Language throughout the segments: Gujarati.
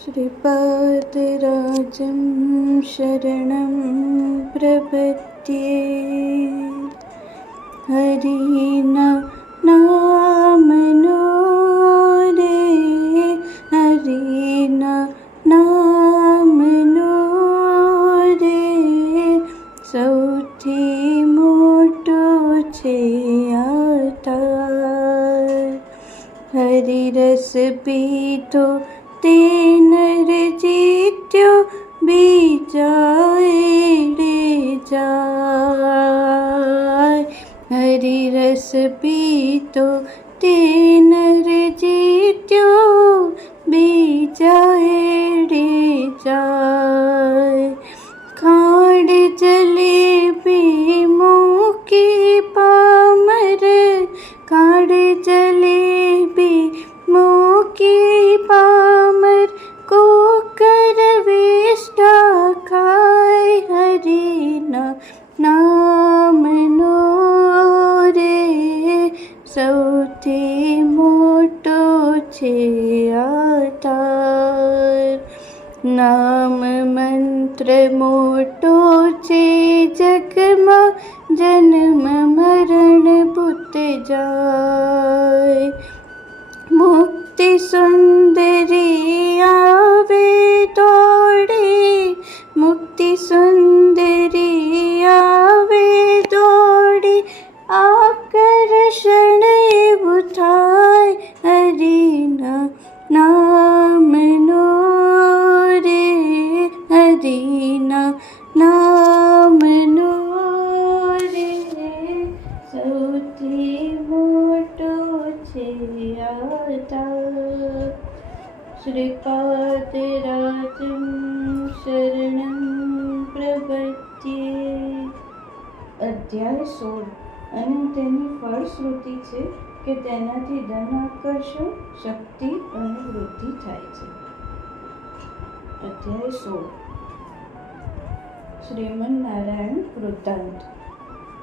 श्रीपादराजं शरणं प्रपद्ये। हरिनामनो रे हरिनामनो रे સૌથી મોટો છે આધાર। હરિરસ પીધો તે નર જીત્યો બીજા એડે જાય। હરિરસ પીધો તે નર જીત્યો બીજા એડે જાય। ખાંડ જલેબી મૂકી પામર ખાંડ જલેબી મૂકી પામર કોકર વેષ્ટા ખાય। હરિના નામનો રે સૌથી મોટો છે આધાર। નામ મંત્ર મોટો છે જગમાં જન્મ મરણ ભૂત જાય। મુક્તિ સુંદરી આવે દોડે મુક્તિ સુંદરી આવે દોડે આકર્ષણ એવું થાય। હરિના નામનો રે હરિના નામનો રે સૌથી મોટો છે આધાર। શ્રીપાદરાજં શરણં પ્રપદ્યે। અધ્યાય 16 અને તેની ફળશ્રુતિ છે કે તેનાથી ધન આકર્ષણ, શક્તિ અને વૃદ્ધિ થાય છે। અધ્યાય 16 શ્રીમન નારાયણ વૃત્તાંત।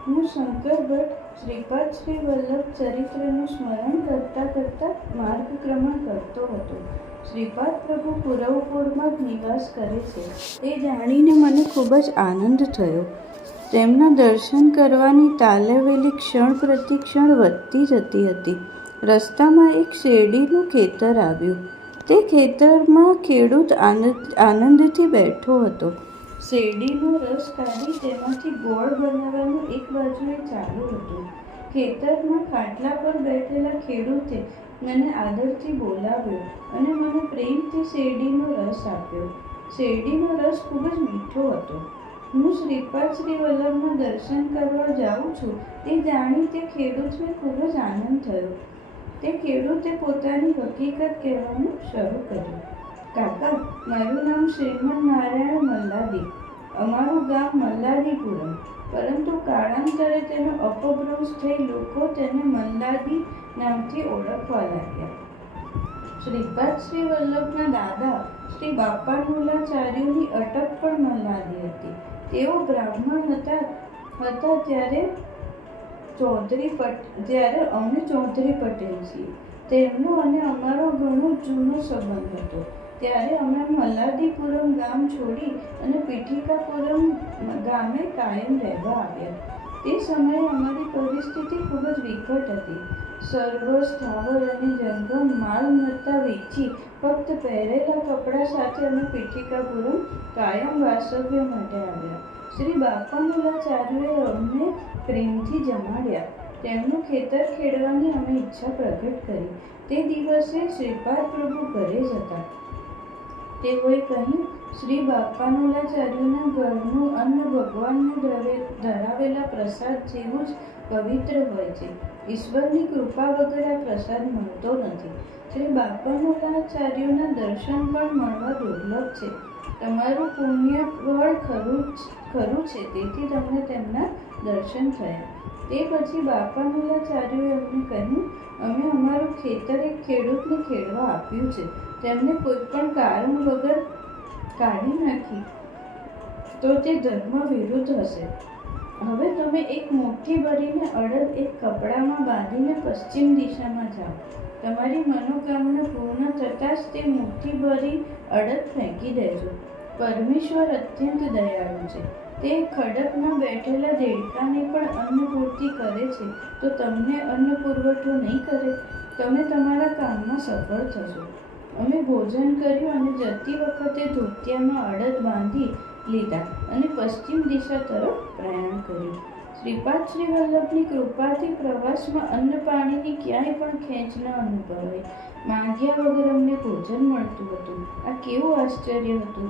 હું શંકર ભટ્ટ શ્રીપાદ શ્રી વલ્લભ ચરિત્રનું સ્મરણ કરતા કરતા માર્ગક્રમણ કરતો હતો। શ્રીપાદ પ્રભુ પુરવપુરમાં જ નિવાસ કરે છે તે જાણીને મને ખૂબ જ આનંદ થયો। તેમના દર્શન કરવાની તાલવેલી ક્ષણ પ્રતિક્ષણ વધતી જતી હતી। રસ્તામાં એક શેરડીનું ખેતર આવ્યું। તે ખેતરમાં ખેડૂત આનંદથી બેઠો હતો। શેરડીનો રસ કાઢી તેમાંથી ગોળ બનાવવાનું એક બાજુએ ચાલુ હતું। ખેતરના ખાટલા પર બેઠેલા ખેડૂતે મને આદરથી બોલાવ્યો અને મને પ્રેમથી શેરડીનો રસ આપ્યો। શેરડીનો રસ ખૂબ જ મીઠો હતો। હું શ્રીપાદ શ્રી વલ્લભના દર્શન કરવા જાઉં છું તે જાણી તે ખેડૂતને ખૂબ જ આનંદ થયો। તે ખેડૂતે પોતાની હકીકત કહેવાનું શરૂ કર્યું। કાકા, મારું નામ શ્રીમન નારાયણ મલ્લાદી, અમારું ગામ મલ્લાદીપુરમ, પરંતુ કાળાંતરે તેનો અપભ્રંશ થઈ લોકો તેને મલ્લાદી નામથી ઓળખવા લાગ્યા। શ્રીપાદ શ્રી વલ્લભના દાદા શ્રી બાપાનુલાચાર્યોની અટક પણ મલ્લાદી હતી। તેઓ બ્રાહ્મણ હતા ત્યારે અમે ચૌધરી પટેલ છીએ। તેમનો અને અમારો ઘણો જૂનો સંબંધ હતો। ત્યારે અમે મલ્લાદીપુરમ ગામ છોડી અને પીઠિકાપુરમ ગામે કાયમ રહેવા આવ્યા। તે સમયે અમારી પરિસ્થિતિ ખૂબ જ વિકટ હતી। સર્વ સ્થાવર અને જંગમ માલ મત્તા વેચી ફક્ત પહેરેલા કપડાં સાથે અમે પીઠિકાપુરમ કાયમ વાસ્તવ્ય માટે આવ્યા। શ્રી બાપાનુલાચાર્યોએ અમને પ્રેમથી જમાડ્યા। તેમનું ખેતર ખેડવાની અમે ઈચ્છા પ્રગટ કરી। તે દિવસે શ્રીપાદ પ્રભુ ઘરે જ હતા। તેઓએ કહ્યું, શ્રી બાપાનુલાચાર્યોના ઘરનું અન્ન ભગવાનને ધરાવેલા પ્રસાદ જેવું જ પવિત્ર હોય છે। ઈશ્વરની કૃપા વગર આ પ્રસાદ મળતો નથી। શ્રી બાપાનુલાચાર્યોના દર્શન પણ મળવા દુર્લભ છે। તમારું પુણ્ય ફળ ખરું છે, તેથી તમને તેમના દર્શન થયા। તે પછી બાપાનુલાચાર્યોએ અમને કહ્યું, અમે અમારું ખેતર એક ખેડૂતને ખેડવા આપ્યું છે। તેમને કોઈ પણ કારણ વગર કાઢી નાખી તો તે ધર્મ વિરુદ્ધ હશે। હવે તમે એક મુઠ્ઠી ભરીને અડદ એક કપડામાં બાંધીને પશ્ચિમ દિશામાં જાઓ. તમારી મનોકામના પૂર્ણ થતાં જ તે મુઠ્ઠી ભરી અડદ ફેંકી દેજો. પરમેશ્વર અત્યંત દયાળુ છે. તે ખડકમાં બેઠેલા દેડકાને પણ અન્ન પૂર્તિ કરે છે, તો તમને અન્ન પુરવઠો નહીં કરે? તમે તમારા કામમાં સફળ થશો. અમે ભોજન કર્યું અને જતી વખતે ધોતિયામાં અડદ બાંધી લીધા અને પશ્ચિમ દિશા તરફ પ્રયાણ કર્યું. શ્રીપાદ શ્રી વલ્લભની કૃપાથી પ્રવાસમાં અન્ન પાણીની ક્યાંય પણ ખેંચ ન અનુભવાઈ. માંગ્યા વગર અમને ભોજન મળતું હતું. આ કેવું આશ્ચર્ય હતું!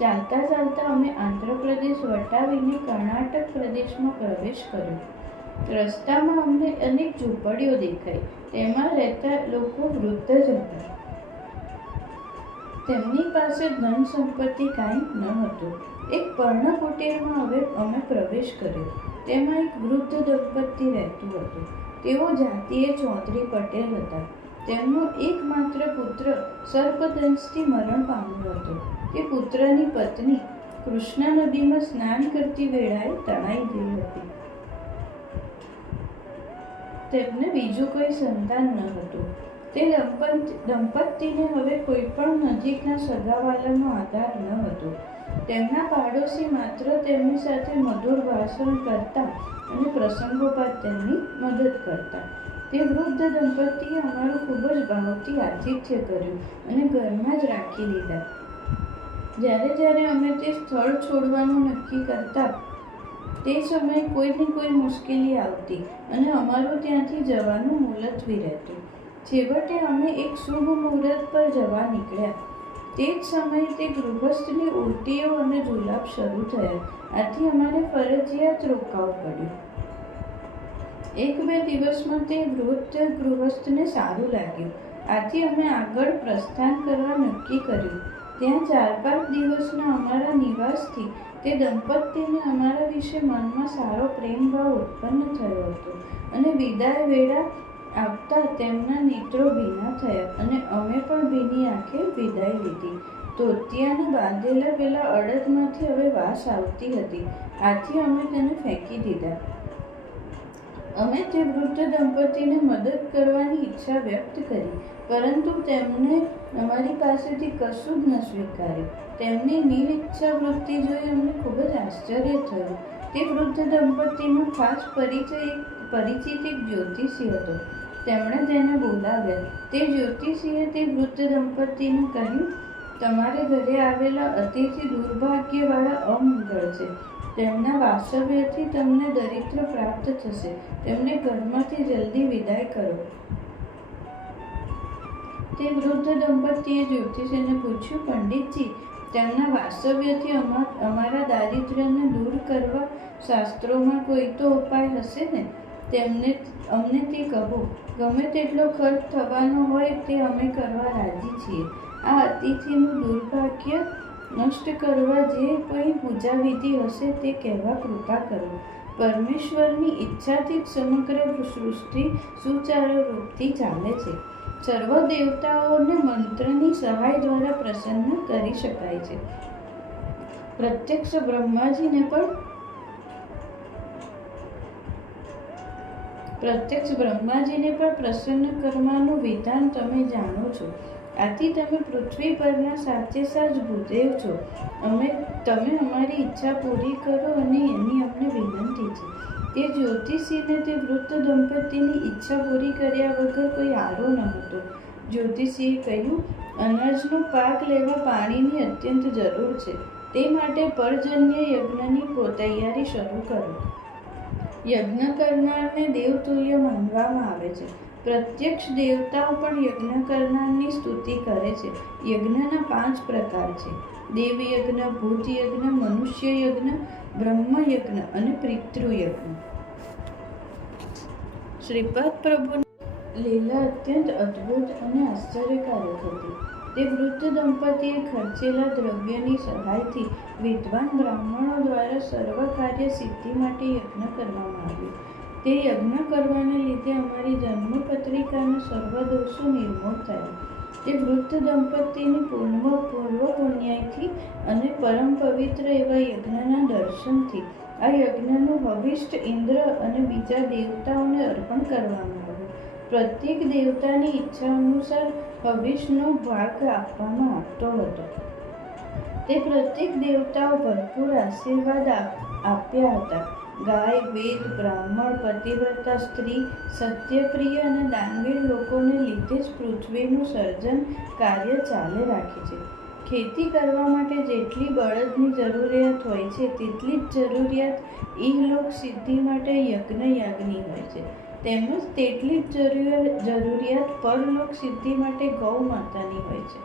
ચાલતા ચાલતા અમે આંધ્રપ્રદેશ વટાવીને કર્ણાટક પ્રદેશમાં પ્રવેશ કર્યો. રસ્તામાં અમને અનેક ઝૂંપડીઓ દેખાઈ. તેમાં રહેતા લોકો વૃદ્ધ જ હતા. તેમની પાસે ધન સંપત્તિ કાંઈ ન હતું. એક પર્ણકુટીરમાં હવે અમે પ્રવેશ કર્યો. તેમાં એક વૃદ્ધ દંપતી રહેતું હતું. તેઓ જાતિએ ચૌધરી પટેલ હતા. તેમનો એકમાત્ર પુત્ર સર્પદંશથી મરણ પામ્યો હતો. તે પુત્રની પત્ની કૃષ્ણા નદીમાં સ્નાન કરતી વેળાએ તણાઈ ગઈ હતી. તેમને બીજું કોઈ સંતાન ન હતું. તે દંપતીને હવે કોઈ પણ નજીકના સગાવાલાનો આધાર ન હતો. તેમના પાડોશી માત્ર તેમની સાથે મધુર ભાષણ કરતા અને પ્રસંગોપાત તેમની મદદ કરતા. તે વૃદ્ધ દંપતીએ અમારું ખૂબ જ ભાવથી આતિથ્ય કર્યું અને ઘરમાં જ રાખી લીધા. જ્યારે જ્યારે અમે તે સ્થળ છોડવાનું નક્કી કરતા, તે સમયે કોઈને કોઈ મુશ્કેલી આવતી અને અમારું ત્યાંથી જવાનું મુલતવી રહેતું. છેવટે અમે એક શુભ મુહૂર્ત પર જવા નીકળ્યા. તે જ સમયે તે ગૃહસ્થની ઉલટીઓ અને જુલાબ શરૂ થયા. આથી અમારે ફરજિયાત રોકાવું પડ્યું. 1-2 દિવસમાં તે વૃદ્ધ ગૃહસ્થને સારું લાગ્યું. આથી અમે આગળ પ્રસ્થાન કરવા નક્કી કર્યું. ત્યાં 4-5 દિવસના અમારા નિવાસથી તે દંપતીને અમારા વિશે મનમાં સારો પ્રેમભાવ ઉત્પન્ન થયો હતો અને વિદાય વેળા આવતા તેમના નેત્રો ભીના થયા અને અમે પણ ભીની આંખે વિદાય લીધી. ધોતિયાને બાંધેલા પેલા અડદમાંથી હવે વાસ આવતી હતી. આથી અમે તેને ફેંકી દીધા. અમે તે વૃદ્ધ દંપતીને મદદ કરવાની ઈચ્છા વ્યક્ત કરી, પરંતુ તેમણે અમારી પાસેથી કશું જ ન સ્વીકાર્યું. તેમની નિરીચ્છા વૃત્તિ જોઈ અમને ખૂબ જ આશ્ચર્ય થયું. તે વૃદ્ધ દંપતીનો ખાસ પરિચિત એક જ્યોતિષી હતો. તેમણે તેને બોલાવ્યા. તે જ્યોતિષીએ તે વૃદ્ધ દંપતીને કહ્યું, તમારે ઘરે આવેલા અતિથિ દુર્ભાગ્યવાળા અમંગળ છે. તેમના વાસ્તવ્યથી તમને દરિદ્ર પ્રાપ્ત થશે. તેમને ઘરમાંથી જલ્દી વિદાય કરો. તે વૃદ્ધ દંપતીએ જ્યોતિષીને પૂછ્યું, પંડિતજી, તેમના વાસ્તવ્યથી અમારા દારિદ્ર્યને દૂર કરવા શાસ્ત્રોમાં કોઈ તો ઉપાય હશે ને? અમને તે કહો. ગમે તેટલો ખર્ચ થવાનો હોય તે અમે કરવા રાજી છીએ. આ અતિથિનું દુર્ભાગ્ય નષ્ટ કરવા જે કોઈ પૂજા વિધિ હશે તે કહેવા કૃપા કરો. પરમેશ્વરની ઈચ્છાથી જ સમગ્ર સૃષ્ટિ સુચારુ રૂપથી ચાલે છે. સર્વ દેવતાઓને મંત્રની સહાય દ્વારા પ્રસન્ન કરી શકાય છે. પ્રત્યક્ષ બ્રહ્માજીને પણ પ્રસન્ન કરવાનું વિધાન તમે જાણો છો. આથી તમે પૃથ્વી પરના સાચે સાચ ભૂદેવ છો. તમે અમારી ઈચ્છા પૂરી કરો અને એની અમને વિનંતી છે. તે જ્યોતિષીને તે વૃદ્ધ દંપતીની ઈચ્છા પૂરી કર્યા વગર કોઈ આરો ન હતો. જ્યોતિષીએ કહ્યું, અનાજનો પાક લેવા પાણીની અત્યંત જરૂર છે. તે માટે પર્જન્ય યજ્ઞની તૈયારી શરૂ કરો. યજ્ઞ કરનારને દેવતુલ્ય માનવામાં આવે છે. પ્રત્યક્ષ દેવતાઓ પણ યજ્ઞ કરનારની સ્તુતિ કરે છે. યજ્ઞના 5 પ્રકાર છે: દેવયજ્ઞ, ભૂતયજ્ઞ, મનુષ્ય યજ્ઞ, બ્રહ્મયજ્ઞ અને પિતૃયજ્ઞ. શ્રીપાદ પ્રભુની લીલા અત્યંત અદ્ભુત અને આશ્ચર્યકારક હતી. તે વૃદ્ધ દંપતીએ ખર્ચેલા દ્રવ્યની સહાયથી વિદ્વાન બ્રાહ્મણો દ્વારા સર્વ કાર્ય સિદ્ધિ માટે યજ્ઞ કરવામાં આવ્યું. તે યજ્ઞ કરવાને લીધે અમારી જન્મપત્રિકાના સર્વ દોષો નિર્મૂળ થયા. તે વૃદ્ધ દંપતીની પૂર્વ પુણ્યથી અને પરમ પવિત્ર એવા યજ્ઞના દર્શનથી આ યજ્ઞનું હવિષ્ટ ઇન્દ્ર અને બીજા દેવતાઓને અર્પણ કરવામાં આવ્યું. પ્રત્યેક દેવતાની ઈચ્છા અનુસાર હવિષનો ભાગ આપવામાં આવતો હતો. તે પ્રત્યેક દેવતાઓ ભરપૂર આશીર્વાદ આપ્યા હતા. ગાય, વેદ, બ્રાહ્મણ, પતિવ્રતા સ્ત્રી, સત્યપ્રિય અને દાનવીર લોકોને લીધે જ પૃથ્વીનું સર્જન કાર્ય ચાલે રાખે છે. ખેતી કરવા માટે જેટલી બળદની જરૂરિયાત હોય છે તેટલી જ જરૂરિયાત ઇહલોક સિદ્ધિ માટે યજ્ઞયાગની હોય છે. તેમજ તેટલી જ જરૂરિયાત પરલોક સિદ્ધિ માટે ગૌ માતાની હોય છે.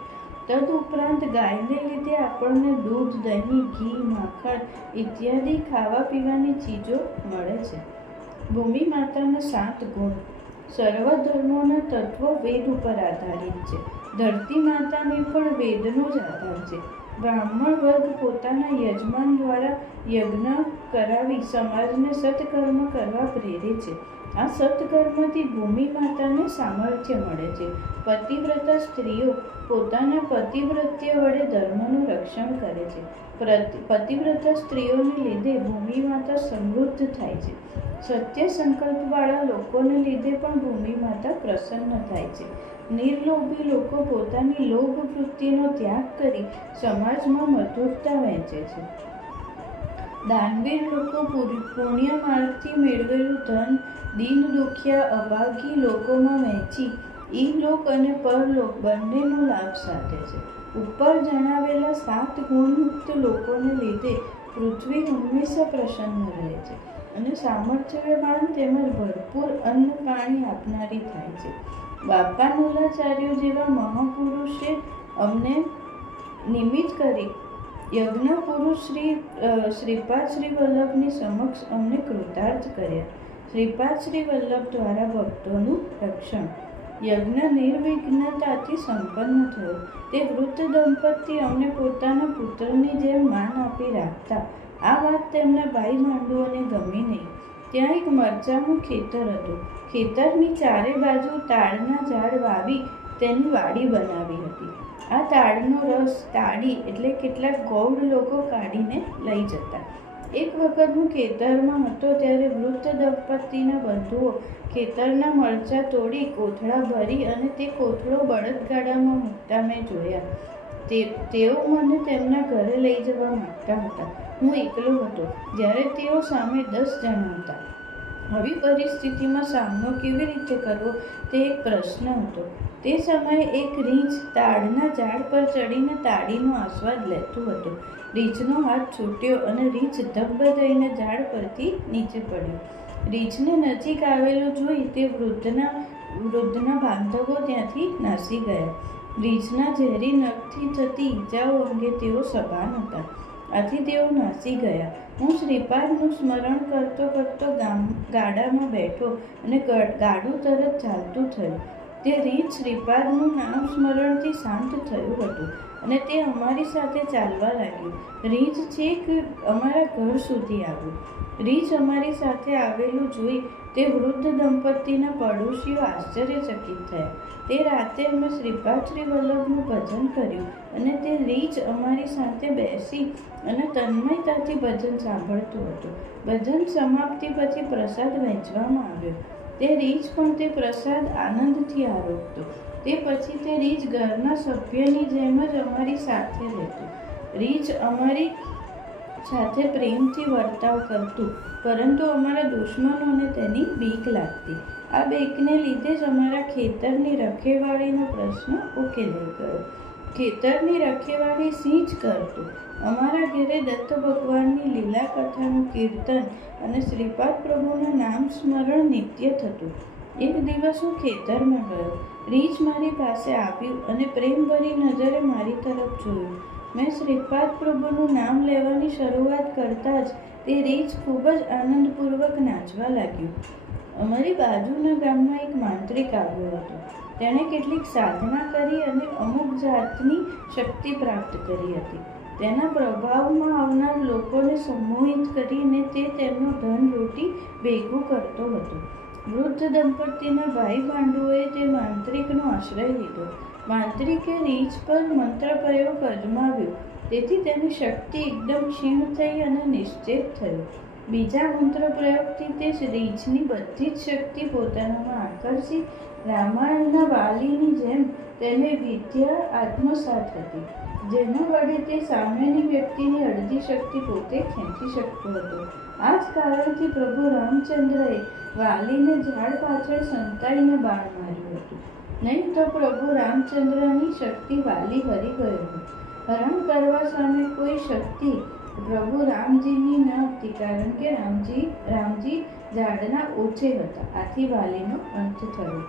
તદુપરાંત ગાયને લીધે આપણને દૂધ, દહીં, ઘી, માખણ ઇત્યાદિ ખાવા પીવાની ચીજો મળે છે. ભૂમિ માતાના 7 ગુણ. સર્વ ધર્મોના તત્વો વેદ ઉપર આધારિત છે. ધરતી માતાને પણ વેદનો જ આધાર છે. બ્રાહ્મણ વર્ગ પોતાના યજમાન દ્વારા યજ્ઞ કરાવી સમાજને સત્કર્મ કરવા પ્રેરે છે. આ સત્કર્મથી ભૂમિ માતાને સામર્થ્ય મળે છે. પતિવ્રતા સ્ત્રીઓ પોતાના પતિવ્રત્ય વડે ધર્મનું રક્ષણ કરે છે. પતિવ્રતા સ્ત્રીઓને લીધે ભૂમિ માતા સમૃદ્ધ થાય છે. સત્ય સંકલ્પવાળા લોકોને લીધે પણ ભૂમિ માતા પ્રસન્ન થાય છે. નિર્લોભી લોકો પોતાની લોભ વૃત્તિનો ત્યાગ કરી સમાજમાં મધુરતા વહેંચે છે. દાનવીર લોકો પુણ્ય માર્ગથી મેળવેલું ધન દીન દુખિયા અભાગી લોકોમાં વહેંચી ઇહલોક અને પરલોક બંનેનો લાભ સાધે છે. ઉપર જણાવેલા 7 ગુણયુક્ત લોકોને લીધે પૃથ્વી હંમેશા પ્રસન્ન રહે છે અને સામર્થ્યવાન તેમજ ભરપૂર અન્ન પાણી આપનારી થાય છે. બાપા નોલાચાર્ય જેવા મહાપુરુષે અમને નિમિત્ત કરી યજ્ઞ પુરુષ શ્રીપાદ શ્રી વલ્લભની સમક્ષ અમને કૃતાર્થ કર્યા. શ્રીપાદ શ્રી વલ્લભ દ્વારા ભક્તોનું રક્ષણ. યજ્ઞ નિર્વિઘ્નતાથી સંપન્ન થયો. તે વૃદ્ધ દંપતી અમને પોતાના પુત્રની જેમ માન આપી રાખતા. આ વાત તેમના ભાઈ માંડુઓને ગમી નહીં. ત્યાં એક મરચાનું ખેતર હતું. ખેતરની ચારે બાજુ તાડના ઝાડ વાવી તેની વાડી બનાવી હતી. આ તાડનો રસ તાડી એટલે કેટલાક ગૌડ લોકો કાઢીને લઈ જતા. એક વખત હું ખેતરમાં હતો ત્યારે વૃદ્ધ દંપતીના બંધુઓ ખેતરના મરચાં તોડી કોથળા ભરી અને તે કોથળો બળદગાડામાં મૂકતા મેં જોયા. તેઓ મને તેમના ઘરે લઈ જવા માંગતા હતા. હું એકલો હતો જ્યારે તેઓ સામે 10 જણા હતા. આવી પરિસ્થિતિમાં સામનો કેવી રીતે કરવો તે એક પ્રશ્ન હતો. તે સમયે એક રીંછ તાડના ઝાડ પર ચડીને તાડીનો આસ્વાદ લેતું હતું. રીંછનો હાથ છૂટ્યો અને રીંછ ધબ્બ થઈને ઝાડ પરથી નીચે પડ્યો. રીંછને નજીક આવેલું જોઈ તે વૃદ્ધના બાંધવો ત્યાંથી નાસી ગયા. રીંછના ઝેરી નખથી થતી ઈજાઓ અંગે તેઓ સભાન હતા. આથી તેઓ નાસી ગયા. હું શ્રીપાદનું સ્મરણ કરતો કરતો ગાડામાં બેઠો અને ગાડું તરત ચાલતું થયું. તે રીંછ શ્રીપાદનું નામ સ્મરણથી શાંત થયું હતું અને તે અમારી સાથે ચાલવા લાગ્યું. રીંછ છેક અમારા ઘર સુધી આવ્યું. રીંછ અમારી સાથે આવેલું જોઈ તે વૃદ્ધ દંપતીના પડોશીઓ આશ્ચર્યચકિત થયા. તે રાતે અમે શ્રીપાદ શ્રી વલ્લભનું ભજન કર્યું અને તે રીંછ અમારી સાથે બેસી અને તન્મયતાથી ભજન સાંભળતું હતું. ભજન સમાપ્તિ પછી પ્રસાદ વહેંચવામાં આવ્યો. તે રીંછ પણ તે પ્રસાદ આનંદથી આરોગતો. તે પછી તે રીંછ ઘરના સભ્યની જેમ જ અમારી સાથે રહેતું. રીંછ અમારી સાથે પ્રેમથી વર્તાવ કરતું, પરંતુ અમારા દુશ્મનોને તેની બીક લાગતી. આ બીકને લીધે જ અમારા ખેતરની રખેવાળીનો પ્રશ્ન ઉકેલાઈ ગયો. ખેતરની રખેવાળી સિંહ જ કરતું. અમારા ઘરે દત્ત ભગવાનની લીલા કથાનું કીર્તન અને શ્રીપાદ પ્રભુના નામ સ્મરણ નિત્ય થતું. એક દિવસ હું ખેતરમાં ગયો. રીંછ મારી પાસે આવ્યું અને પ્રેમભરી નજરે મારી તરફ જોયું. મેં શ્રીપાદ પ્રભુનું નામ લેવાની શરૂઆત કરતાં જ તે રીંછ ખૂબ જ આનંદપૂર્વક નાચવા લાગ્યું. અમારી બાજુના ગામમાં એક માંત્રિક આવ્યો હતો. તેણે કેટલીક સાધના કરી અને અમુક જાતની શક્તિ પ્રાપ્ત કરી હતી. તેના પ્રભાવમાં આવનાર લોકોને સંમોહિત કરીને તે તેમનો ધન લૂંટી ભેગું કરતો હતો. વૃદ્ધ દંપતીના ભાઈ ભાંડુઓએ તે માંત્રિકનો આશ્રય લીધો. માંત્રિકે રીંછ પર મંત્ર પ્રયોગ અજમાવ્યો, તેથી તેની શક્તિ એકદમ ક્ષીણ થઈ અને નિશ્ચેત થયો. બીજા મંત્ર પ્રયોગથી તે રીંછની બધી જ શક્તિ પોતાનામાં આકર્ષી રામાયણના વાલીની જેમ તેને વિદ્યા આત્મસાત હતી, જેના વડે તે સામેની વ્યક્તિની અડધી શક્તિ પોતે ખેંચી શકતો હતો. આ જ કારણથી પ્રભુ રામચંદ્રએ વાલીને ઝાડ પાછળ સંતાઈને બાણ માર્યું હતું. નહીં તો પ્રભુ રામચંદ્રની શક્તિ વાલી હરી ગયો હતો. હરણ કરવા સામે કોઈ શક્તિ પ્રભુ રામજીની ન હતી, કારણ કે રામજી ઝાડના ઓછે હતા. આથી વાલીનો અંત થયો.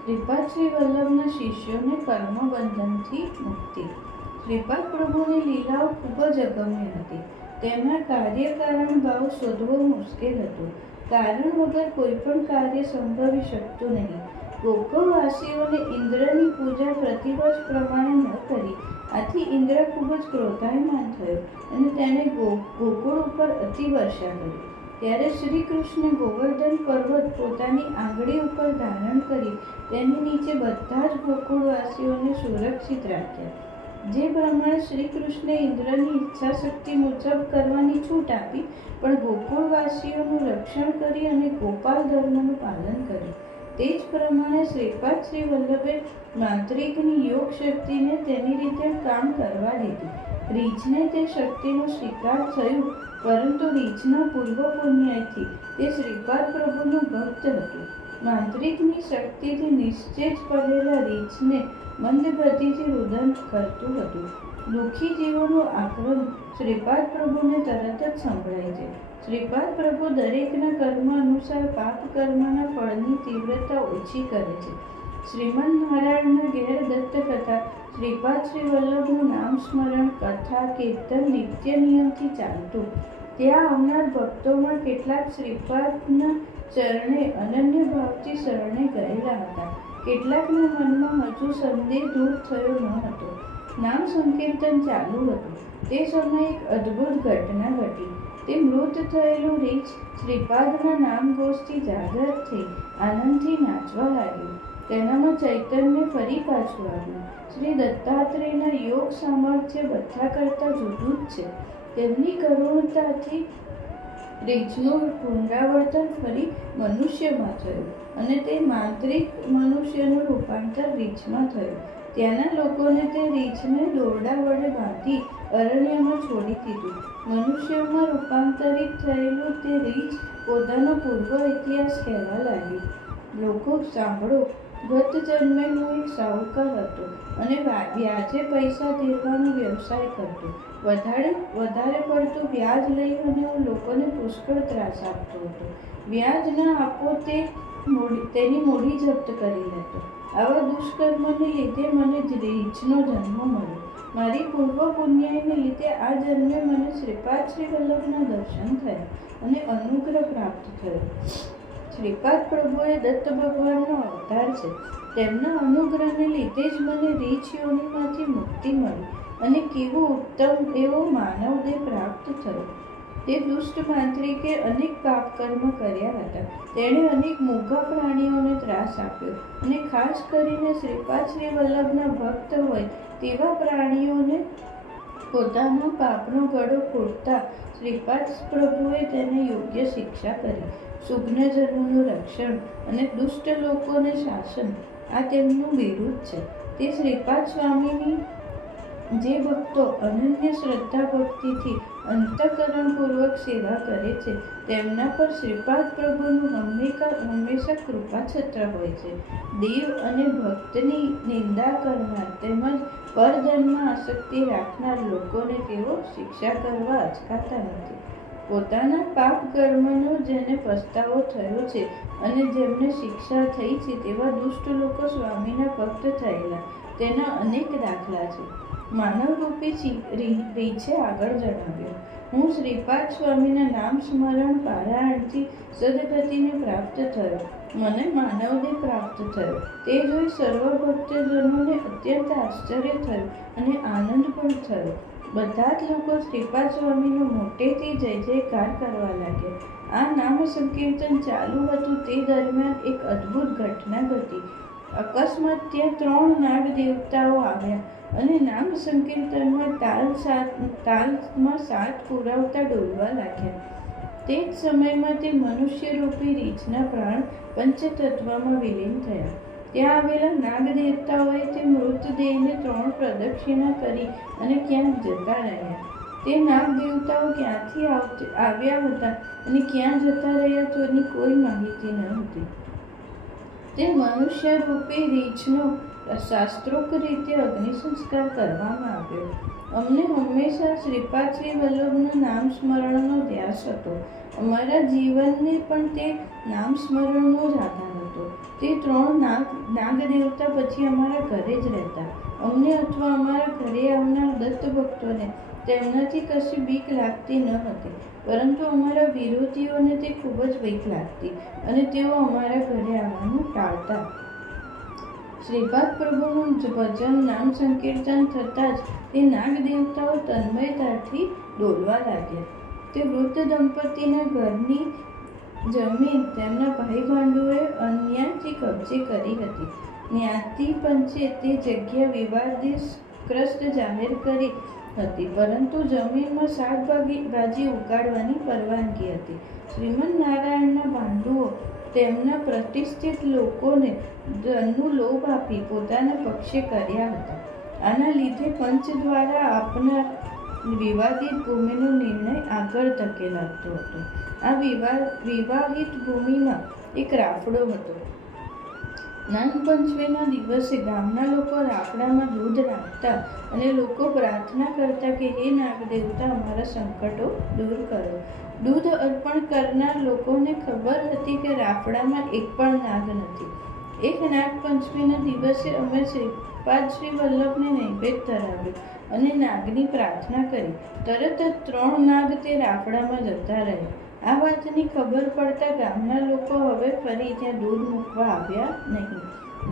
શ્રીપાદ શ્રી વલ્લભના શિષ્યોને કર્મબંધનથી મુક્તિ. શ્રીપાદ પ્રભુની લીલાઓ ખૂબ જ અગમ્ય હતી. તેમના કાર્યકારણ ભાવ શોધવો મુશ્કેલ હતો. કારણ વગર કોઈ પણ કાર્ય સંભવી શકતું નહીં. ગોકુળવાસીઓને ઇન્દ્રની પૂજા પ્રતિવર્ષ પ્રમાણે ન કરી. આથી ઇન્દ્ર ખૂબ જ ક્રોધાયમાન થયો અને તેણે ગોકુળ ઉપર અતિવર્ષા કરી. ત્યારે શ્રી કૃષ્ણે ગોવર્ધન પર્વત પોતાની આંગળી ઉપર ધારણ કરી તેની નીચે બધા જ ગોકુળવાસીઓને સુરક્ષિત રાખ્યા. જે પ્રમાણે શ્રી કૃષ્ણે ઇન્દ્રની ઈચ્છાશક્તિ મુજબ કરવાની છૂટ આપી, પણ ગોકુળવાસીઓનું રક્ષણ કરી અને ગોપાલ ધર્મનું પાલન કર્યું. તે જ પ્રમાણે શ્રીપાદ શ્રી વલ્લભે માંત્રિકની યોગ શક્તિને તેની રીતે કામ કરવા દીધી. રીંછને તે શક્તિનો શિકાર થયું, પરંતુ રીંછના પૂર્વ પુણ્યથી તે શ્રીપાદ પ્રભુનું ભક્ત હતું. માંત્રિકની શક્તિથી નિશ્ચેજ પડેલા રીંછને મંદ ગતિથી રુદન કરતું હતું. દુઃખી જીવોનું આક્રમ શ્રીપાદ પ્રભુને તરત જ સંભળાય છે. શ્રીપાદ પ્રભુ દરેકના કર્મ અનુસાર પાપ કર્મના ફળની તીવ્રતા ઓછી કરે છે. શ્રીમન નારાયણના ઘેર દત્ત કથા શ્રીપાદ શ્રી વલ્લભનું નામ સ્મરણ, કથા, કીર્તન નિત્ય નિયમથી ચાલતું. ત્યાં આવનાર ભક્તોમાં કેટલાક શ્રીપાદના ચરણે અનન્ય ભાવથી શરણે ગયેલા હતા. કેટલાકના મનમાં હજુ સંદેહ દૂર થયો ન હતો. નામ સંકીર્તન ચાલુ હતું. તે સમયે એક અદ્ભુત ઘટના ઘટી. તે મૃત થયેલું રીંછ શ્રીપાદના નામ ઘોષથી જાગૃત થઈ આનંદથી નાચવા લાગ્યું. તેનામાં ચૈતન્ય ફરી પાછું આવ્યું. શ્રી દત્તાત્રેયના યોગ સામર્થ્ય બધા કરતાં જુદું જ છે. તેમની કરુણતાથી રીંછનું પુનરાવર્તન ફરી મનુષ્યમાં થયું અને તે માંત્રિક મનુષ્યનું રૂપાંતર રીંછમાં થયું. ત્યાંના લોકોને તે રીંછને દોરડા વડે બાંધી અરણ્યમાં છોડી દીધું. મનુષ્યમાં રૂપાંતરિત થયેલું તે રીંછ પોતાનો પૂર્વ ઇતિહાસ કહેવા લાગ્યું. લોકો સાંભળો, ગત જન્મે હું એક સાહુકાર હતો અને વ્યાજે પૈસા દેવાનો વ્યવસાય કરતો. વધારે પડતું વ્યાજ લઈ અને હું લોકોને પુષ્કળ ત્રાસ આપતો હતો. વ્યાજ ના આપો તેની મૂડી જપ્ત કરી લેતો. આવા દુષ્કર્મને લીધે મને રીંછનો જન્મ મળ્યો. મારી પૂર્વ પુણ્યને લીધે આ જન્મે મને શ્રીપાદ શ્રી વલ્લભના દર્શન થયા અને અનુગ્રહ પ્રાપ્ત થયો. શ્રીપાદ પ્રભુએ દત્ત ભગવાનનો અવતાર છે. તેમના અનુગ્રહને લીધે જ મને રીંછ યોનિમાંથી મુક્તિ મળી અને કેવો ઉત્તમ એવો માનવદેહ પ્રાપ્ત થયો. તે દુષ્ટ માંત્રિકે અનેક પાપ કર્મ કર્યા હતા. તેણે અનેક મૂંગા પ્રાણીઓને ત્રાસ આપ્યો અને ખાસ કરીને શ્રીપાદ શ્રી વલ્લભના ભક્ત હોય તેવા પ્રાણીઓને પોતાના પાપનો ગળો ફોડતા શ્રીપાદ પ્રભુએ તેને યોગ્ય શિક્ષા કરી. સુજ્ઞજનોનું રક્ષણ અને દુષ્ટ લોકોને શાસન આ તેમનું બિરુદ છે. તે શ્રીપાદ સ્વામીની જે ભક્તો અનન્ય શ્રદ્ધા ભક્તિથી અંતઃકરણપૂર્વક સેવા કરે છે તેમના પર શ્રીપાદ પ્રભુનું હંમેશા કૃપાછત્ર હોય છે. દેવ અને ભક્તની નિંદા કરનાર તેમજ પરધનમાં આસક્તિ રાખનાર લોકોને તેઓ શિક્ષા કરવા અચકાતા નથી. પોતાના પાપ કર્મનો જેને પસ્તાવો થયો છે અને જેમને શિક્ષા થઈ છે તેવા દુષ્ટ લોકો સ્વામીના ભક્ત થયેલા તેના અનેક દાખલા છે. માનવરૂપી રીંછે આગળ જણાવ્યું, હું શ્રીપાદ સ્વામીના નામ સ્મરણ પારાયણથી સદગતિને પ્રાપ્ત થયો. મને માનવદેહ પ્રાપ્ત થયો. તે જોઈ સર્વ ભક્તજનોને અત્યંત આશ્ચર્ય થયું અને આનંદ પણ થયો. બધા જ લોકો શ્રીપાદ સ્વામીનો મોટેથી જય જયકાર કરવા લાગ્યા. આ નામ સંકીર્તન ચાલુ હતું તે દરમિયાન એક અદ્ભુત ઘટના ઘટી. અકસ્માત ત્યાં 3 નાગ દેવતાઓ આવ્યા અને નામ સંકીર્તનમાં તાલમાં સાથ પુરાવતા ડોલવા લાગ્યા. તે જ સમયમાં તે મનુષ્યરૂપી રીછના પ્રાણ પંચતત્વમાં વિલીન થયા. ત્યાં આવેલા નાગ દેવતાઓએ તે મૃતદેહને 3 પ્રદક્ષિણા કરી અને ક્યાંક જતા રહ્યા. તે નાગ દેવતાઓ ક્યાંથી આવ્યા હતા અને ક્યાં જતા રહ્યા તેની કોઈ માહિતી ન હતી. તે મનુષ્યરૂપી રીછનો શાસ્ત્રોક્ત રીતે અગ્નિ સંસ્કાર કરવામાં આવ્યો. અમને હંમેશા શ્રીપાદ શ્રી વલ્લભના નામ સ્મરણનો ધ્યાસ હતો. અમારા જીવનને પણ તે નામ સ્મરણનો જ આધાર હતો. તે 3 નાગ દેવતા પછી અમારા ઘરે જ રહેતા. અમને અથવા અમારા ઘરે આવનાર દત્ત ભક્તોને તેમનાથી કશી બીક લાગતી ન હતી, પરંતુ અમારા વિરોધીઓને તે ખૂબ જ બીક લાગતી અને તેઓ અમારા ઘરે આવવાનું ટાળતા. શ્રીપાદ પ્રભુનું ભજન નામ સંકીર્તન થતાં જ તે નાગ દેવતાઓ તન્મયતાથી ડોલવા લાગ્યા. તે વૃદ્ધ દંપતીના ઘરની જમીન તેમના ભાઈ ભાંડુએ અન્યાયથી કબજે કરી હતી. જ્ઞાતિ પંચે તે જગ્યા વિવાદગ્રસ્ત જાહેર કરી હતી, પરંતુ જમીનમાં શાકભાજી ઉગાડવાની પરવાનગી હતી. શ્રીમદ નારાયણના ભાંડુઓ તેમના પ્રતિષ્ઠિત લોકોને ધનનું લોભ આપી પોતાના પક્ષે કર્યા હતા. આના લીધે પંચ દ્વારા આપનાર વિવાદિત ભૂમિનો નિર્ણય આગળ ધકેલાતો હતો. આ વિવાહિત ભૂમિમાં એક રાફડો હતો. નાગપંચમીના દિવસે ગામના લોકો રાફડામાં દૂધ રાખતા અને લોકો પ્રાર્થના કરતા કે હે નાગ દેવતા, અમારા સંકટો દૂર કરો. દૂધ અર્પણ કરનાર લોકોને ખબર હતી કે રાફડામાં એક પણ નાગ નથી. એક નાગપંચમીના દિવસે અમે શ્રીપાદ શ્રી વલ્લભને નૈવેદ્ય ધરાવ્યો અને નાગની પ્રાર્થના કરી. તરત જ 3 નાગ તે રાફડામાં જતા રહ્યા. આ વાતની ખબર પડતા ગામના લોકો હવે ફરી ત્યાં દૂધ મૂકવા આવ્યા નહીં.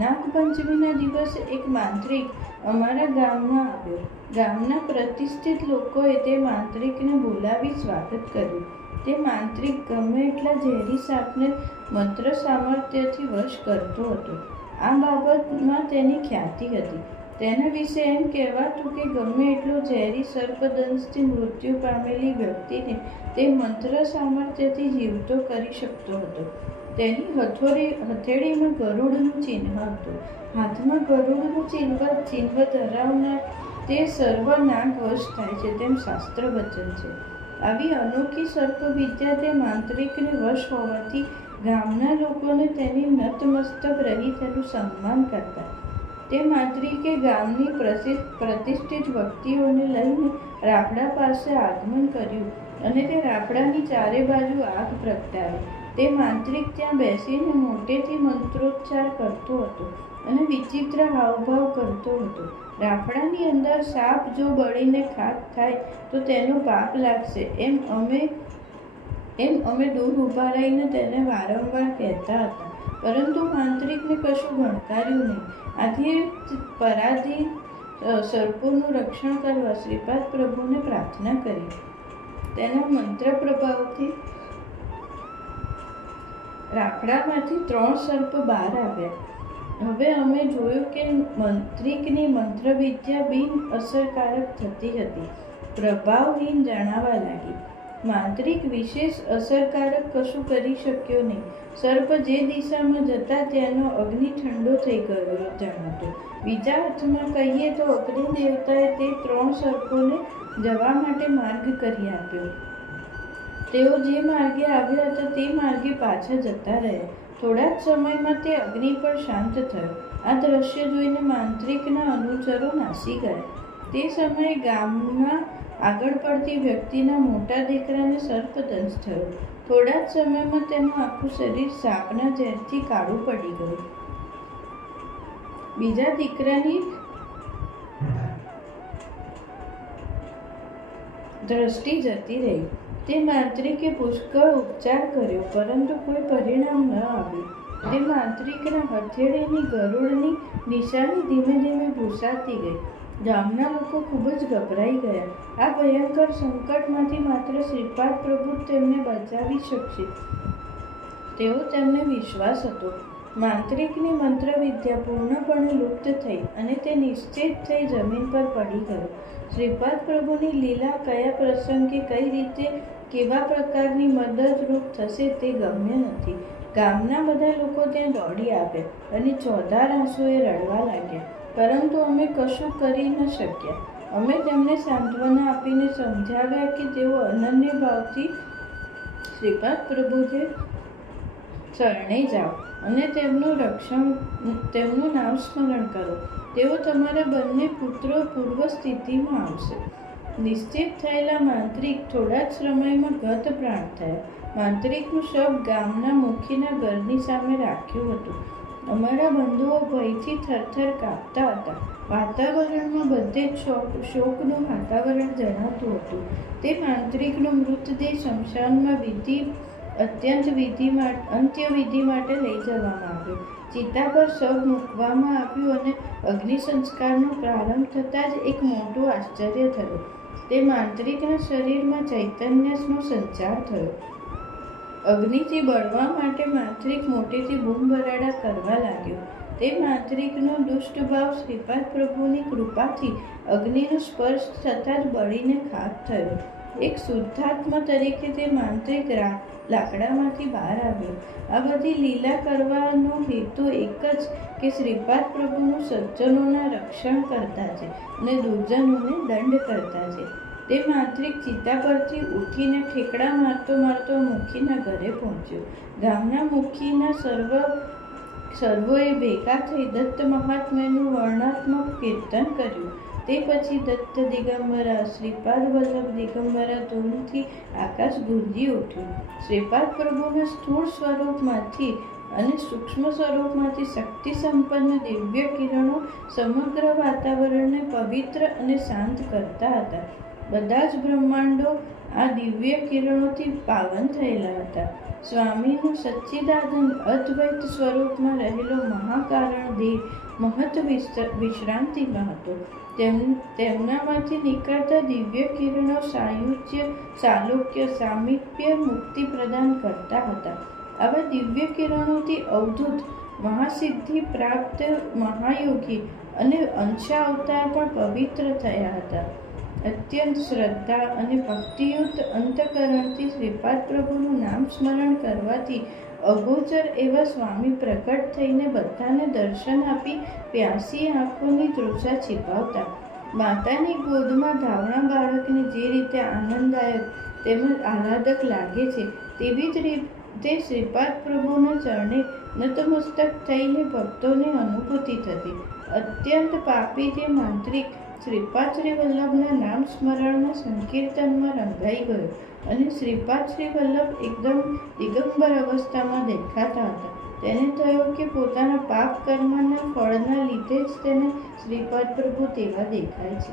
નાગપંચમીના દિવસે એક માંત્રિક અમારા ગામમાં આવ્યો. ગામના પ્રતિષ્ઠિત લોકોએ તે માંત્રિકને બોલાવી સ્વાગત કર્યું. તે માંત્રિક ગમે એટલા ઝેરી સાપને મંત્ર સામર્થ્યથી વશ કરતો હતો. આ બાબતમાં તેની ખ્યાતિ હતી. તેના વિશે એમ કહેવાતું કે ગમે એટલો ઝેરી સર્પદંશથી મૃત્યુ પામેલી વ્યક્તિને તે મંત્ર સામર્થ્યથી જીવતો કરી શકતો હતો. તેની હથેળીમાં ગરુડનું ચિહ્ન હતું. હાથમાં ગરુડનું ચિહ્ન ધરાવનાર તે સર્વ નાગ વશ થાય છે તેમ શાસ્ત્ર વચન છે. આવી અનોખી સર્પવિદ્યા તે માંત્રિકને વશ હોવાથી ગામના લોકોને તેની નતમસ્તક રહી તેનું સન્માન કરતા. તે માંત્રિકે ગામની પ્રતિષ્ઠિત વ્યક્તિઓને લઈને રાફડા પાસે આગમન કર્યું અને તે રાફડાની ચારે બાજુ આગ પ્રગટાવી. તે માંત્રિક ત્યાં બેસીને મોટેથી મંત્રોચ્ચાર કરતો હતો અને વિચિત્ર હાવભાવ કરતો હતો. રાફડાની અંદર સાપ જો બળીને ખાક થાય તો તેનો પાપ લાગશે એમ અમે દૂર ઊભા રહીને તેને વારંવાર કહેતા હતા, પરંતુ માંત્રિકને કશું ગણકાર્યું નહીં. આથી પરાધીન સર્પોનું રક્ષણ કરવા શ્રીપાદ પ્રભુને પ્રાર્થના કરી. તેના મંત્ર પ્રભાવથી રાફડામાંથી 3 સર્પ બહાર આવ્યા. હવે અમે જોયું કે મંત્રિકની મંત્રવિદ્યા બિન અસરકારક થતી હતી, પ્રભાવહીન જણાવા લાગી. માંત્રિક વિશેષ અસરકારક કશું કરી શક્યો નહીં. સર્પ જે દિશામાં જતા ત્યાંનો અગ્નિ ઠંડો થઈ ગયો જણાતો. બીજા અર્થમાં કહીએ તો અગ્નિ દેવતાએ તે 3 સર્પોને જવા માટે માર્ગ કરી આપ્યો. તેઓ જે માર્ગે આવ્યા હતા તે માર્ગે પાછા જતા રહ્યા. થોડા જ સમયમાં તે અગ્નિ પર શાંત થયો. આ દ્રશ્ય જોઈને માંત્રિકના અનુચરો નાસી ગયા. તે સમયે ગામમાં આગળ પડતી વ્યક્તિના મોટા દીકરાને સર્પદંશ થયો. થોડા જ સમયમાં તેનું આખું શરીર સાપના ઝેરથી કાળું પડી ગયું. બીજા દીકરાની દ્રષ્ટિ જતી રહી. તે માંત્રિકે પુષ્કળ ઉપચાર કર્યો, પરંતુ કોઈ પરિણામ ન આવ્યું. તે માંત્રિકના હથેળીની ગરુડની નિશાની ધીમે ધીમે ભૂસાતી ગઈ. ગામના લોકો ખૂબ જ ગભરાઈ ગયા. આ ભયંકર સંકટમાંથી માત્ર શ્રીપાદ પ્રભુ તેમને બચાવી શકશે તેવો તેમને વિશ્વાસ હતો. માંત્રિકની મંત્રવિદ્યા પૂર્ણપણે લુપ્ત થઈ અને તે નિશ્ચિત થઈ જમીન પર પડી ગયો. શ્રીપાદ પ્રભુની લીલા કયા પ્રસંગે કઈ રીતે કેવા પ્રકારની મદદરૂપ થશે તે ગમ્ય નથી. ગામના બધા લોકો ત્યાં દોડી આવ્યા અને ચોધાર આંસુએ રડવા લાગ્યા, પરંતુ અમે કશું કરી ન શક્યા. અમે તેમને સાંત્વના આપીને સમજાવ્યા કે તેઓ અનન્ય ભાવથી શ્રીપાદ પ્રભુને શરણે જાઓ અને તેમનું નામ સ્મરણ કરો. તેઓ તમારા બંને પુત્રો પૂર્વ સ્થિતિમાં આવશે. નિશ્ચિત થયેલા માંત્રિક થોડા જ સમયમાં ગત પ્રાણ થયા. માંત્રિકનું શબ ગામના મુખીના ઘરની સામે રાખ્યું હતું. અમારા બંધુઓ ભયથી થરથર કાંપતા હતા. વાતાવરણમાં બધે જ શોકનું વાતાવરણ જણાતું હતું. તે માંત્રિકનો મૃતદેહ શમશાનમાં અંત્યવિધિ માટે લઈ જવામાં આવ્યો. ચિતા પર શવ મૂકવામાં આવ્યું અને અગ્નિ સંસ્કારનો પ્રારંભ થતાં જ એક મોટું આશ્ચર્ય થયું. તે માંત્રિકના શરીરમાં ચૈતન્યનો સંચાર થયો. અગ્નિથી બળવા માટે માંત્રિક મોટેથી બૂમબરાડા કરવા લાગ્યો. તે માંત્રિકનો દુષ્ટ ભાવ શ્રીપાદ પ્રભુની કૃપાથી અગ્નિનો સ્પર્શ થતાં જ બળીને ખાક થયો. એક શુદ્ધાત્મા તરીકે તે માંત્રિક લાકડામાંથી બહાર આવ્યો. આ બધી લીલા કરવાનો હેતુ એક જ કે શ્રીપાદ પ્રભુનું સજ્જનોના રક્ષણ કરતા છે અને દુર્જનોને દંડ કરતા છે. તે માંત્રિક ચિતા પરથી ઉઠીને ઠેકડા મારતો મુખીના ઘરે પહોંચ્યો. ગામના મુખીના સર્વોએ ભેગા થઈ દત્ત મહાત્મ્યનું વર્ણનાત્મક કીર્તન કર્યું. તે પછી દત્ત દિગંબરા, શ્રીપાદ વલ્લભ દિગંબરા ધૂનથી આકાશ ગુંજી ઉઠ્યું. શ્રીપાદ પ્રભુના સ્થૂળ સ્વરૂપમાંથી અને સૂક્ષ્મ સ્વરૂપમાંથી શક્તિ સંપન્ન દિવ્ય કિરણો સમગ્ર વાતાવરણને પવિત્ર અને શાંત કરતા હતા. બધા જ બ્રહ્માંડો આ દિવ્ય કિરણોથી પાવન થયેલા હતા. સ્વામીનું સચ્ચિદાનંદ અદ્વૈત સ્વરૂપમાં રહેલો મહાકારણ દેહ મહત વિશ્રાંતિમાં હતો. તેમનામાંથી નીકળતા દિવ્ય કિરણો સાયુજ્ય, સાલોક્ય, સામીપ્ય, મુક્તિ પ્રદાન કરતા હતા. આવા દિવ્ય કિરણોથી અવધૂત મહાસિદ્ધિ પ્રાપ્ત મહાયોગી અને અંશા અવતાર પણ પવિત્ર થયા હતા. અત્યંત શ્રદ્ધા અને ભક્તિયુક્ત અંતઃકરણથી શ્રીપાદ પ્રભુનું નામ સ્મરણ કરવાથી અગોચર એવા સ્વામી પ્રકટ થઈને બધાને દર્શન આપી પ્યાસી આંખોની તૃષા छिपावતા. માતાની ગોદમાં ધાવણા બાળકને જે રીતે આનંદદાયક તેમજ આહ્લાદક લાગે છે, તેવી જ રીતે શ્રીપાદ પ્રભુના ચરણે નતમસ્તક થઈને ભક્તોને અનુભૂતિ થતી. અત્યંત પાપી તે માંત્રિક શ્રીપાદ શ્રી વલ્લભના નામ સ્મરણના સંકીર્તનમાં રંગાઈ ગયો અને શ્રીપાદ શ્રી વલ્લભ એકદમ દિગંબર અવસ્થામાં દેખાતા હતા. તેને થયું કે પોતાના પાપ કર્મના ફળના લીધે જ તેને શ્રીપાદ પ્રભુ તેવા દેખાય છે.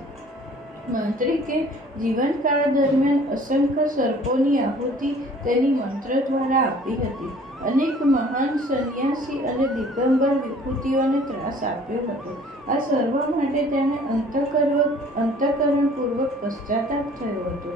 માંત્રિકે જીવનકાળ દરમિયાન અસંખ્ય સર્પોની આહુતિ તેની મંત્ર દ્વારા આપી હતી. અનેક મહાન સંન્યાસી અને દિગંબર વિભૂતિઓને ત્રાસ આપ્યો હતો. આ સર્વ માટે તેણે અંતઃકરણપૂર્વક પશ્ચાતાપ થયો હતો.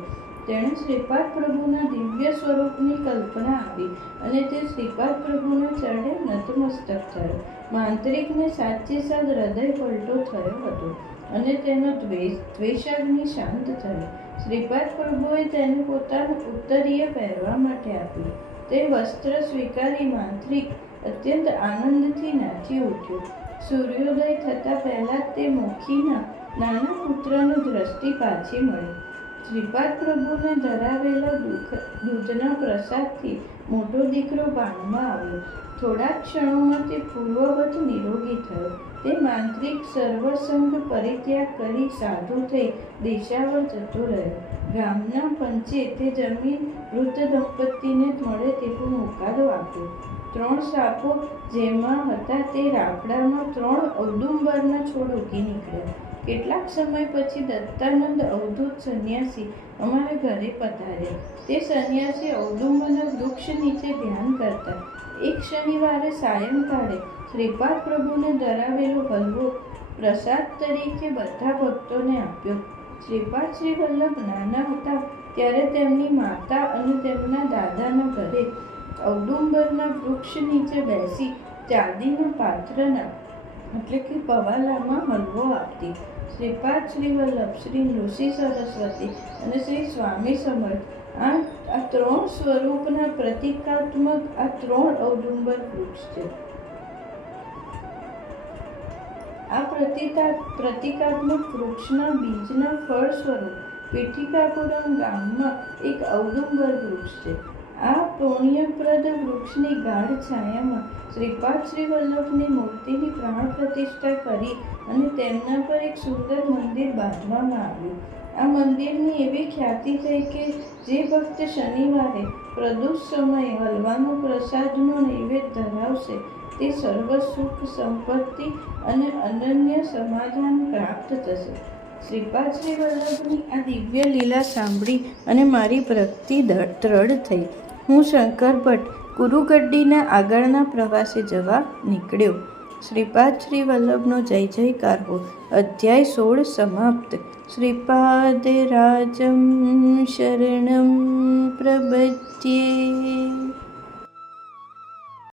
તેણે શ્રીપાદ પ્રભુના દિવ્ય સ્વરૂપની કલ્પના આવી અને તે શ્રીપાદ પ્રભુના ચરણે નતમસ્તક થયો. માંત્રિકને સાચે સાચ હૃદય પલટો થયો હતો અને તેનો દ્વેષાગ્નિ શાંત થયો. શ્રીપાદ પ્રભુએ તેને પોતાનું ઉત્તરીય પહેરવા માટે આપ્યું. તે વસ્ત્ર સ્વીકારી માંત્રિક અત્યંત આનંદથી નાચી ઉઠ્યો. સૂર્યોદય થતાં પહેલાં તે મોખીના નાના પુત્રની દ્રષ્ટિ પાછી મળી. શ્રીપાદ પ્રભુને ધરાવેલા દૂધના પ્રસાદથી મોટો દીકરો ભાનમાં આવ્યો. થોડા ક્ષણોમાં તે પૂર્વવત નિરોગી થયો. તે માંત્રિક સર્વસંગ પરિત્યાગ કરી સાધુ થઈ દેશાવર જતો રહ્યો. ગામના પંચે તે જમીન વૃદ્ધ દંપતીને મળે તેટલું મુકાદો આપ્યો. 3 સાપો જેમાં હતા તે રાફડામાં 3 ઔદુંબરના છોડ ઉગી નીકળ્યા. કેટલાક સમય પછી દત્તાનંદ અવધૂત સંન્યાસી અમારા ઘરે પધાર્યા. તે સંન્યાસી ઔદુંબરના વૃક્ષ નીચે ધ્યાન કરતા. એક શનિવારે સાયંકાળે શ્રીપાદ પ્રભુને ધરાવેલો હલવો પ્રસાદ તરીકે બધા ભક્તોને આપ્યો. શ્રીપાદ શ્રી વલ્લભ નાના હતા ત્યારે તેમની માતા અને તેમના દાદાના ઘરે ઔદુંબરના વૃક્ષ નીચે બેસી ચાંદીના પાત્રના એટલે કે પવાલામાં હલવો આપતી. શ્રીપાદ શ્રી વલ્લભ, શ્રી ઋષિ સરસ્વતી અને શ્રી સ્વામી સમર્થ આ ત્રણ સ્વરૂપના પ્રતિકાત્મક આ ત્રણ ઔદુંબર વૃક્ષ છે. આ પ્રતિકાત્મક વૃક્ષના બીજના ફળ સ્વરૂપ પીઠિકાપુરમ ગામમાં એક ઔદુંબર વૃક્ષ છે. આ પુણ્યપ્રદ વૃક્ષની ગાઢ છાયામાં શ્રીપાદ શ્રી વલ્લભની મૂર્તિની પ્રાણ પ્રતિષ્ઠા કરી અને તેમના પર એક સુંદર મંદિર બાંધવામાં આવ્યું. આ મંદિરની એવી ખ્યાતિ થઈ કે જે ભક્ત શનિવારે પ્રદોષ સમયે હલવાનો પ્રસાદનો નૈવેદ્ય ધરાવશે તે સર્વ સુખ સંપત્તિ અને અનન્ય સમાધાન પ્રાપ્ત થશે. શ્રીપાદ શ્રી વલ્લભની આ દિવ્ય લીલા સાંભળી અને મારી ભક્તિ દ્રઢ થઈ. હું શંકર ભટ્ટ કુરુગડ્ડીના આગળના પ્રવાસે જવા નીકળ્યો. શ્રીપાદ શ્રી વલ્લભનો જય જયકાર હો. અધ્યાય 16 સમાપ્ત. શ્રીપાદ રાજમ શરણમ પ્રબધ્યે.